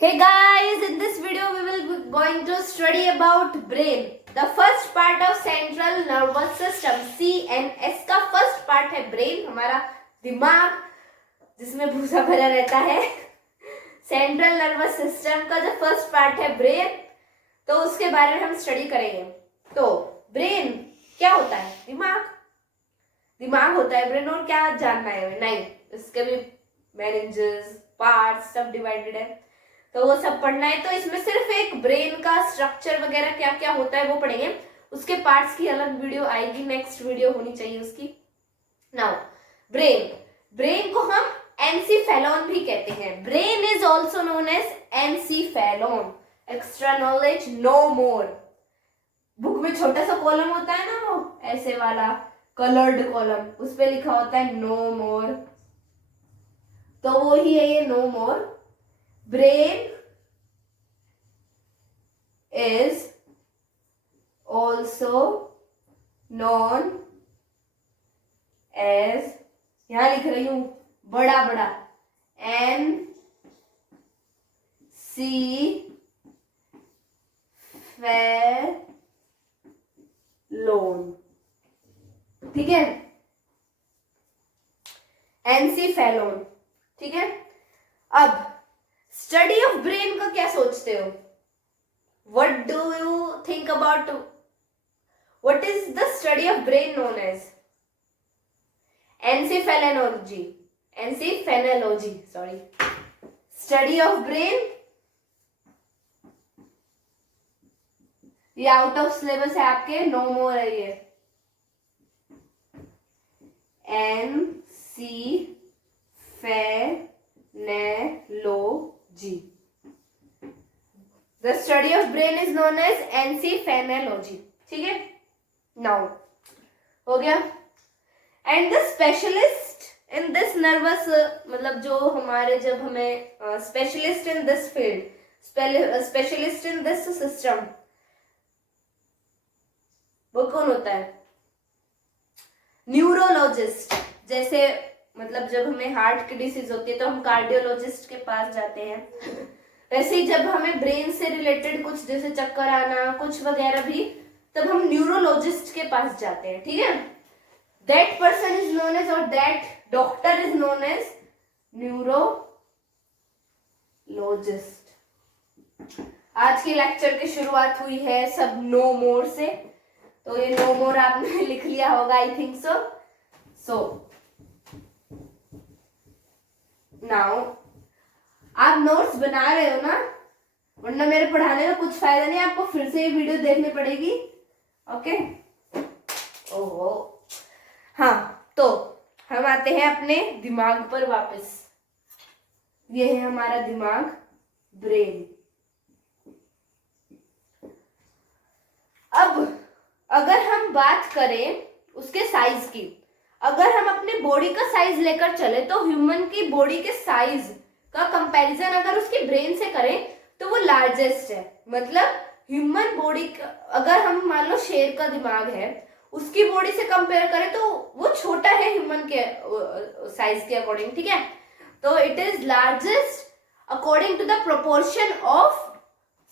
Hey guys, in this video we will be going to study about brain. The first part of central nervous system CNS का first part है brain, हमारा दिमाग जिसमें भूसा भरा रहता है. सेंट्रल नर्वस सिस्टम का जो फर्स्ट पार्ट है ब्रेन, तो उसके बारे में हम स्टडी करेंगे. तो ब्रेन क्या होता है? दिमाग होता है ब्रेन. और क्या जानना है? नहीं, इसके भी मेनिंजेस पार्ट्स सब डिवाइडेड है, तो वो सब पढ़ना है. तो इसमें सिर्फ एक ब्रेन का स्ट्रक्चर वगैरह क्या क्या होता है वो पढ़ेंगे. उसके पार्ट्स की अलग वीडियो आएगी, नेक्स्ट वीडियो होनी चाहिए उसकी. नाउ ब्रेन को हम एनसीफेलॉन भी कहते हैं. Brain is also known as encephalon. Extra knowledge no more. Book में छोटा सा कॉलम होता है ना, वो ऐसे वाला कलर्ड कॉलम, उस पे लिखा होता है नो मोर, तो वो ही है ये no more. Brain is also known as, यहां लिख रही हूं बड़ा बड़ा, एन सी फेलोन. ठीक है, एनसीफेलोन. ठीक है. अब स्टडी ऑफ ब्रेन का क्या सोचते हो? What do you think about, what is the study of brain known as? Encephalology, sorry. Study of brain. ये आउट ऑफ सिलेबस है आपके, नो मोर है ये. एनसीफेलोजी. The study of brain is known as encephalology. ठीक है. Now हो गया. And the specialist in this nervous, मतलब जो हमारे, जब हमें specialist in this field, specialist in this system, वो कौन होता है? न्यूरोलॉजिस्ट. जैसे मतलब जब हमें हार्ट की डिसीज होती है तो हम कार्डियोलॉजिस्ट के पास जाते हैं, वैसे ही जब हमें ब्रेन से रिलेटेड कुछ जैसे चक्कर आना कुछ वगैरह भी, तब हम न्यूरोलॉजिस्ट के पास जाते हैं. ठीक है. That person is known as, और that doctor is known as neurologist. आज के लेक्चर की शुरुआत हुई है सब नो मोर से, तो ये नो मोर आपने लिख लिया होगा, आई थिंक सो. नाउ आप नोट्स बना रहे हो ना, वरना मेरे पढ़ाने में कुछ फायदा नहीं, आपको फिर से ये वीडियो देखनी पड़ेगी. ओके. ओहो. हाँ, तो हम आते हैं अपने दिमाग पर वापस. ये है हमारा दिमाग, ब्रेन. अब अगर हम बात करें उसके साइज की, अगर हम अपने बॉडी का साइज लेकर चले तो ह्यूमन की बॉडी के साइज का कंपैरिजन अगर उसकी ब्रेन से करें तो वो लार्जेस्ट है. मतलब ह्यूमन बॉडी, अगर हम मान लो शेर का दिमाग है, उसकी बॉडी से कंपेयर करें तो वो छोटा है ह्यूमन के साइज के अकॉर्डिंग. ठीक है. तो it is largest according to the proportion of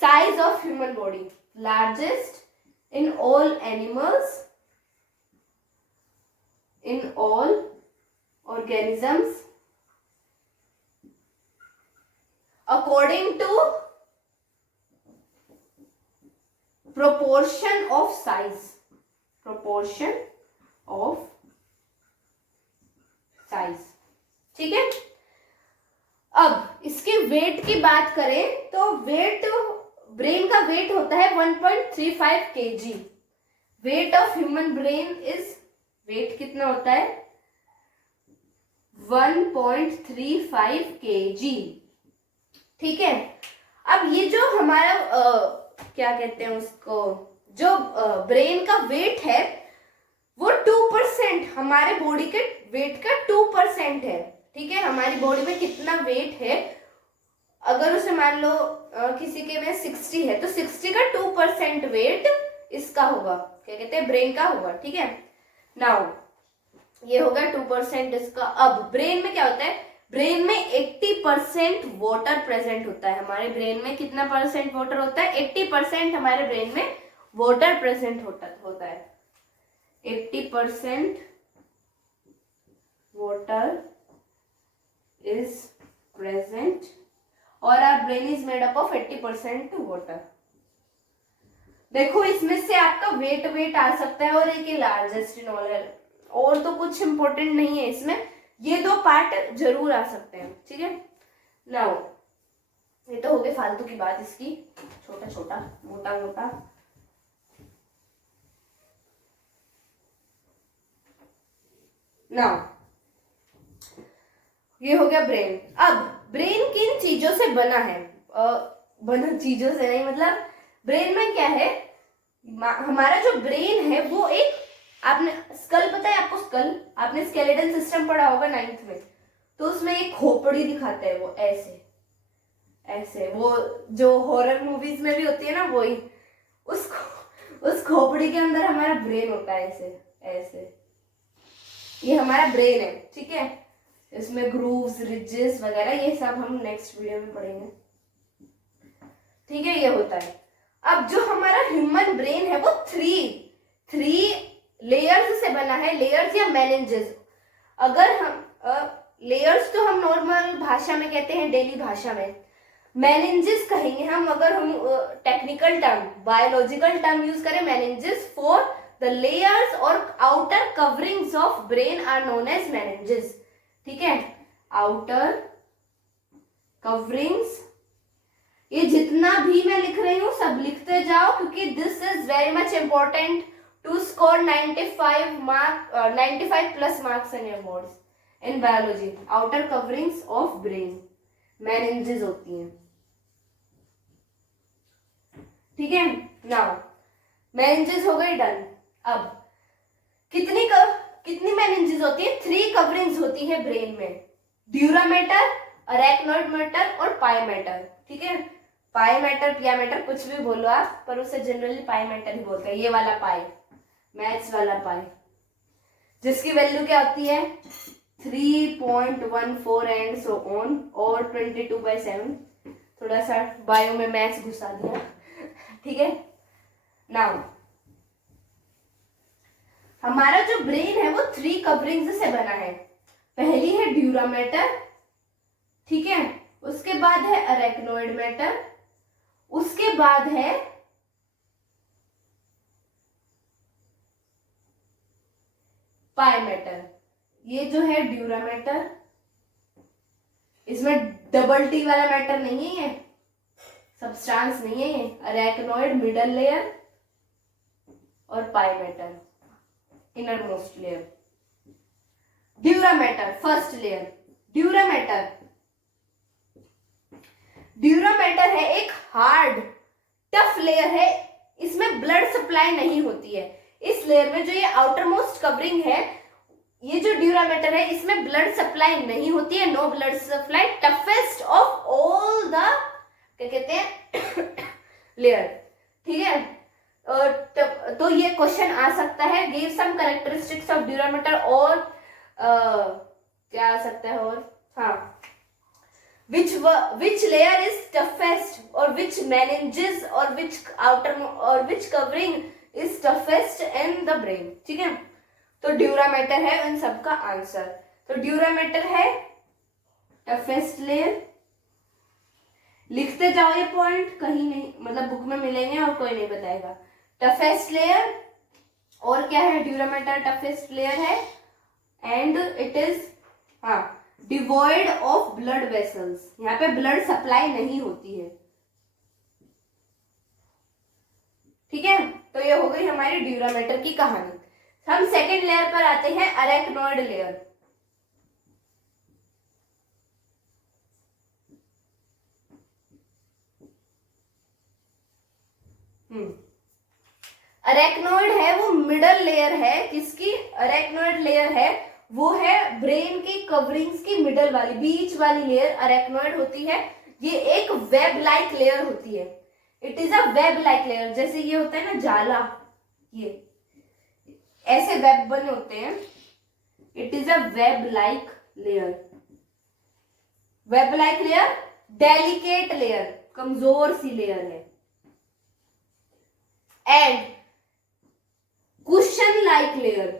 size of human body. Largest in all animals, in all organisms, according to proportion of size. ठीक है. अब इसके वेट की बात करें तो वेट, ब्रेन का वेट होता है 1.35 kg. Weight of human brain is, weight कितना होता है? 1.35 kg. ठीक है. अब ये जो हमारा क्या कहते हैं उसको, जो ब्रेन का वेट है वो 2%, हमारे बॉडी के वेट का 2% है. ठीक है. हमारी बॉडी में कितना वेट है, अगर उसे मान लो किसी के में 60 है तो 60 का 2% वेट इसका होगा, क्या कहते हैं, ब्रेन का होगा. ठीक है. नाउ ये होगा 2% इसका. अब ब्रेन में क्या होता है, ब्रेन में 80% वाटर प्रेजेंट होता है। हमारे ब्रेन में कितना परसेंट वाटर होता है? 80% हमारे ब्रेन में वाटर प्रेजेंट होता है। 80% वाटर इज प्रेजेंट और our brain is made up of 80% water. देखो इसमें से आपका वेट आ सकता है और एक लार्जेस्ट इन ऑल है, और तो कुछ इंपॉर्टेंट नहीं है इसमें, ये दो पार्ट जरूर आ सकते हैं। ठीक है, नाउ ये तो हो गई फालतू की बात इसकी, छोटा छोटा मोटा मोटा। नाउ ये हो गया ब्रेन। अब ब्रेन किन चीजों से बना है? बना चीजों से नहीं, मतलब ब्रेन में क्या है, हमारा जो ब्रेन है वो एक, आपने स्कल पता है आपको? स्कल आपने स्केलेटन सिस्टम पढ़ा होगा 9th में, तो उसमें एक खोपड़ी दिखाते हैं, वो ऐसे ऐसे, वो जो हॉरर मूवीज में भी होती है ना, वही उस खोपड़ी के अंदर हमारा ब्रेन होता है, ऐसे ऐसे। ये हमारा ब्रेन है। ठीक है, इसमें ग्रूव्स, रिजेस वगैरह ये सब हम नेक्स्ट वीडियो में पढ़ेंगे। ठीक है, ये होता है। अब जो हमारा ह्यूमन ब्रेन है वो थ्री लेयर्स से बना है, लेयर्स या मेनिंजेस। अगर हम लेयर्स तो हम नॉर्मल भाषा में कहते हैं, डेली भाषा में मेनिंजेस कहेंगे हम, अगर हम technical term, biological term use करें, मेनिंजेस फॉर द लेयर्स और outer coverings of brain are known as meninges. ठीक है, आउटर कवरिंग्स, ये जितना भी मैं लिख रही हूं सब लिखते जाओ, क्योंकि this is very much important to score 95 plus marks in your boards in biology. Outer coverings of brain meninges होती हैं। ठीक है, नाउ मेनिंजेस हो गई डन। अब कितनी मेनिंजेस होती है? 3 कवरिंग्स होती है ब्रेन में, ड्यूरा मैटर, अरेक्नोइड मैटर और पाई मैटर। ठीक है, पाई मैटर, पिया मैटर कुछ भी बोलो आप, पर उसे जनरली पाई मैटर ही बोलते हैं। ये वाला पाई, मैथ्स वाला पाई, जिसकी वैल्यू क्या होती है? 3.14 एंड सो ऑन, और 22/7। थोड़ा सा बायो में मैथ्स घुसा दिया। ठीक है, नाउ हमारा जो ब्रेन है वो 3 कवरिंग्स से बना है। पहली है ड्यूरा मैटर, ठीक है, उसके बाद है अरेक्नोइड मैटर, उसके बाद है पाई मैटर। ये जो है ड्यूरा मैटर, इसमें डबल टी वाला मैटर नहीं है, ये सब्सटेंस नहीं है, ये अरेक्नोइड मिडल लेयर और pia mater inner most layer. Dura mater first layer. Dura mater है एक हार्ड टफ लेयर है, इसमें ब्लड सप्लाई नहीं होती है। इस लेयर में जो ये आउटर मोस्ट कवरिंग है, ये जो ड्यूरा मैटर है, इसमें ब्लड सप्लाई नहीं होती है, no blood supply, toughest of all the, क्या कहते हैं, लेयर। ठीक है, तो ये क्वेश्चन आ सकता है, give some characteristics of dura mater, और क्या आ सकता है, और हाँ, which layer is toughest, or which meninges or which outer or which covering is toughest in the brain। ठीक है, तो ड्यूरा मैटर है इन सब का आंसर। तो ड्यूरा मैटर है टफेस्ट लेयर, लिखते जाओ ये पॉइंट, कहीं नहीं, मतलब बुक में मिलेंगे और कोई नहीं बताएगा। टफेस्ट लेयर, और क्या है? ड्यूरा मैटर टफेस्ट लेयर है, and it is devoid of blood vessels, यहाँ पे ब्लड सप्लाई नहीं होती है। ठीक है, तो ये हो गई हमारी ड्यूरा मैटर की कहानी। हम सेकेंड लेयर पर आते हैं, अरेक्नोइड लेयर। अरेक्नोइड है वो मिडल लेयर है, किसकी? अरेक्नोइड लेयर है वो है ब्रेन की कवरिंग्स की मिडल वाली, बीच वाली लेयर अरेक्नोइड होती है। ये एक वेब लाइक लेयर होती है, it is a web like layer. जैसे ये होता है ना जाला, ये ऐसे वेब बने होते हैं, it is a web like layer. Web like layer delicate layer, कमजोर सी लेयर है। एंड कुशन लाइक लेयर,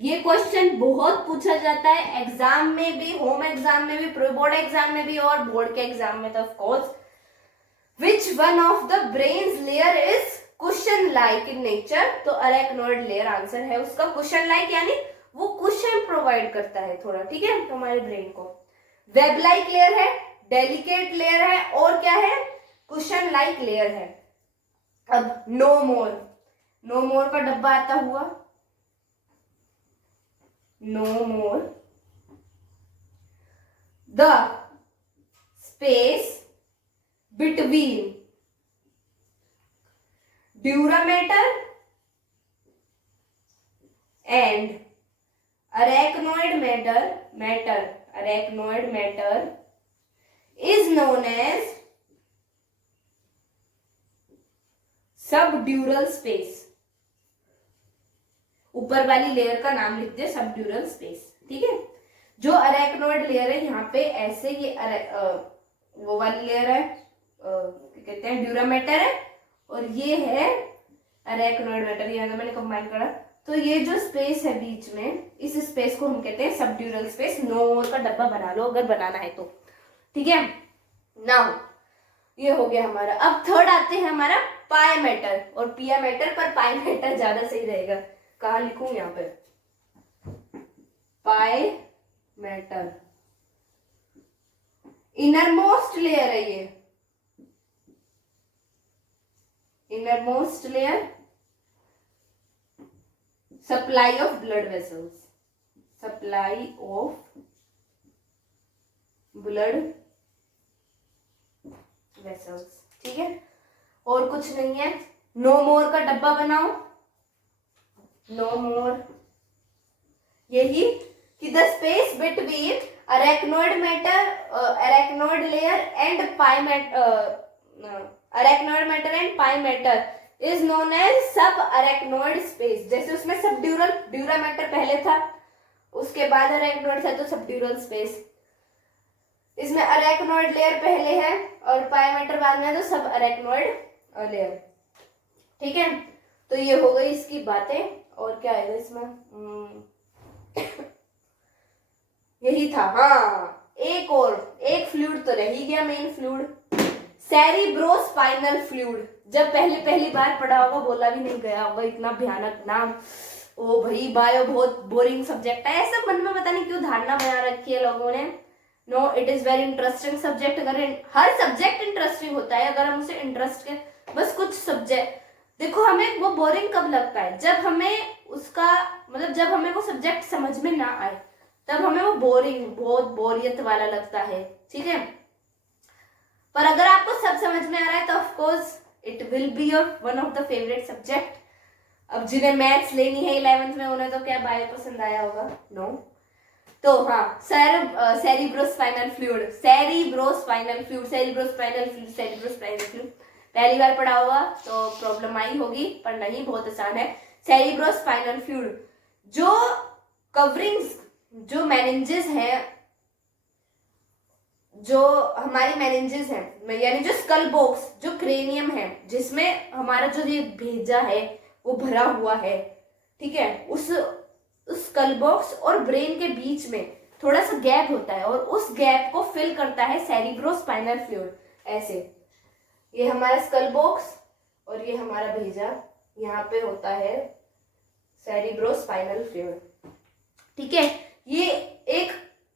ये क्वेश्चन बहुत पूछा जाता है एग्जाम में भी, होम एग्जाम में भी, प्री बोर्ड एग्जाम में भी और बोर्ड के एग्जाम में तो of course. Which one of the brains layer is cushion like in nature, तो अरेक्नोइड लेयर आंसर है उसका। कुशन लाइक यानी वो कुशन प्रोवाइड करता है थोड़ा, ठीक है, हमारे ब्रेन को। वेब लाइक लेयर है, डेलिकेट लेयर है और क्या है, कुशन लाइक लेयर है। अब नो मोर, नो मोर का डब्बा आता हुआ, no more the space between dura mater and arachnoid matter is known as subdural space। ऊपर वाली लेयर का नाम लिख दे सबड्यूरल स्पेस, ठीक है। जो अरेक्नोइड लेयर है यहाँ पे ऐसे, ये वो वाली लेयर है, कहते हैं ड्यूरामेटर है, और ये है अरेक्नोइड मैटर, ये मैंने कंबाइन करा। तो ये जो स्पेस है बीच में, इस स्पेस को हम कहते हैं सबड्यूरल स्पेस। नो मोर का डब्बा बना लो अगर बनाना है तो, ठीक है। नाउ ये हो गया हमारा। अब थर्ड आते हैं हमारा पाई मैटर और पिया मैटर, पर पाई मैटर ज्यादा सही रहेगा। कहाँ लिखूं यहाँ पे, पाई मैटर इनरमोस्ट लेयर है ये, innermost layer supply of blood vessels, supply of blood vessels, ठीक है। और कुछ नहीं है। नो मोर का डब्बा बनाओ, नो मोर, यही कि the space between arachnoid mater, arachnoid layer and pia mater, arachnoid mater and pia mater is known as subarachnoid space. जैसे उसमें सब ड्यूरा मैटर पहले था, उसके बाद अरेक्नोइड था, तो सब ड्यूरल स्पेस। इसमें अरेक्नोइड लेयर पहले है और पाई मैटर बाद में है, तो सब अरेक्नोइड लेयर, ठीक है। तो ये हो गई इसकी बातें। और क्या है इसमें, यही था। हाँ, एक फ्लूइड तो रह ही गया, मेन फ्लूइड, सेरिब्रोस्पाइनल फ्लूइड। जब पहली बार पढ़ा होगा, बोला भी नहीं गया होगा, इतना भयानक नाम। ओ भाई, बायो बहुत बोरिंग सब्जेक्ट है, ऐसा मन में पता नहीं क्यों धारणा बना रखी है लोगों ने। No, it is very interesting subject. अगर हर सब्जेक्ट इंटरेस्टिंग होता है अगर हम उसे इंटरेस्ट के, बस कुछ सब्जेक्ट देखो, हमें वो बोरिंग कब लगता है, जब हमें उसका मतलब जब हमें वो सब्जेक्ट समझ में ना आए, तब हमें वो बोरिंग, बहुत बोरियत वाला लगता है, ठीक है। पर अगर आपको सब समझ में आ रहा है तो of course it will be your one of the favourite subject. अब जिन्हें मैथ्स लेनी है 11th में, उन्हें तो क्या बायो पसंद आया होगा, नो। तो हाँ, cerebrospinal fluid, cerebrospinal fluid, cerebrospinal fluid, cerebrospinal fluid पहली बार पढ़ा होगा तो प्रॉब्लम आई होगी, पर नहीं, बहुत आसान है। सेरिब्रोस्पाइनल फ्लूइड जो कवरिंग्स, जो मेनिंजेस हैं, जो हमारी मेनिंजेस हैं, यानी जो स्कल बॉक्स, जो क्रेनियम है, जिसमें हमारा जो ये भेजा है वो भरा हुआ है, ठीक है, उस स्कल बॉक्स और ब्रेन के बीच में थोड़ा सा गैप होता है, और उस गैप को फिल करता है सेरिब्रोस्पाइनल फ्लूइड। ऐसे ये हमारा स्कल बॉक्स और ये हमारा भेजा, यहाँ पे होता है सेरिब्रोस्पाइनल फ्लूइड, ठीक है। ये एक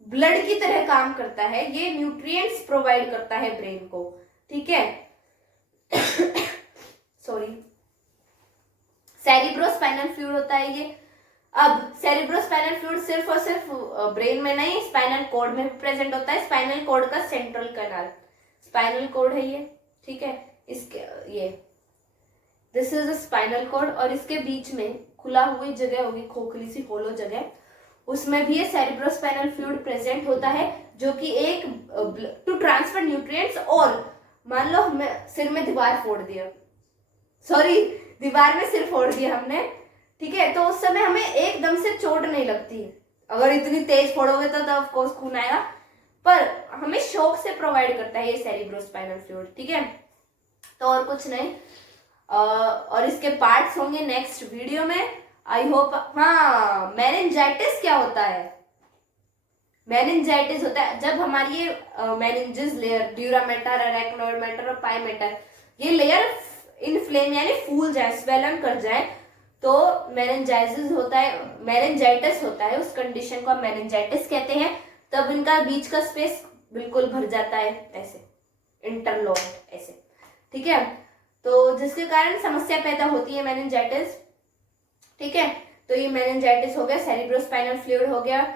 ब्लड की तरह काम करता है, ये न्यूट्रिएंट्स प्रोवाइड करता है ब्रेन को, ठीक है। सॉरी, सेरिब्रोस्पाइनल फ्लूइड होता है ये। अब सेरिब्रोस्पाइनल फ्लूइड सिर्फ और सिर्फ ब्रेन में नहीं, स्पाइनल कॉर्ड में भी प्रेजेंट होता है। स्पाइनल कॉर्ड का सेंट्रल कैनाल, स्पाइनल कॉर्ड है ये, ठीक है। इसके ये this is a spinal cord, और इसके बीच में खुला हुई जगह होगी, खोखली सी होलो जगह, उसमें भी ये सेरिब्रोस्पाइनल फ्लूइड प्रेजेंट होता है, जो कि एक टू ट्रांसफर न्यूट्रिएंट्स। और मान लो हमें सिर में दीवार फोड़ दिया, सॉरी, दीवार में सिर फोड़ दिया हमने, ठीक है, तो उस समय हमें एकदम से चोट नहीं लगती। अगर इतनी तेज फोड़ोगे तो ऑफ कोर्स खून आएगा, पर हमें शौक से प्रोवाइड करता है ये सेरिब्रोस्पाइनल फ्लूइड, ठीक है। तो और कुछ नहीं, और इसके पार्ट्स होंगे नेक्स्ट वीडियो में, आई होप। हाँ, मेनिंजाइटिस क्या होता है? मेनिंजाइटिस होता है जब हमारी ये मेनिंजेस लेयर, ड्यूरामेटर, अरेक्नोइडमेटर और पाइमेटर, ये लेयर इन्फ्लेम यानी फूल जाए, स्वेलन कर जाए, तो मेनिंजाइटिस होता है, मेनिंजाइटिस होता है। उस कंडीशन को हम मेनिंजाइटिस कहते हैं। तब इनका बीच का स्पेस बिल्कुल भर जाता है, ऐसे इंटरलॉक्ड ऐसे, ठीक है। तो जिसके कारण समस्या पैदा होती है मेनिंजाइटिस, ठीक है। तो ये मेनिंजाइटिस हो गया, सेरिब्रोस्पाइनल फ्लूइड हो गया।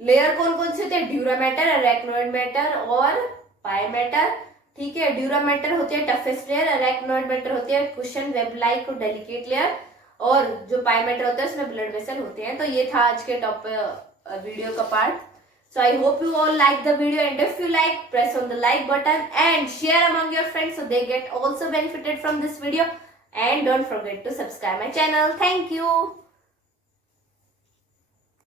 लेयर कौन कौन से होते हैं? ड्यूरामेटर, अरेक्नोइडमेटर और पाइमेटर, ठीक है। ड्यूरामेटर होती है टफेस्ट लेयर, अरेक्नोइडमेटर होती है कुशन वेब लाइक और डेलिकेट लेयर, और जो पाइमेटर होता है उसमें ब्लड वेसल होते हैं। तो ये था आज के वीडियो का part. So I hope you all like the video, and if you like, press on the like button and share among your friends so they get also benefited from this video, and don't forget to subscribe my channel. Thank you.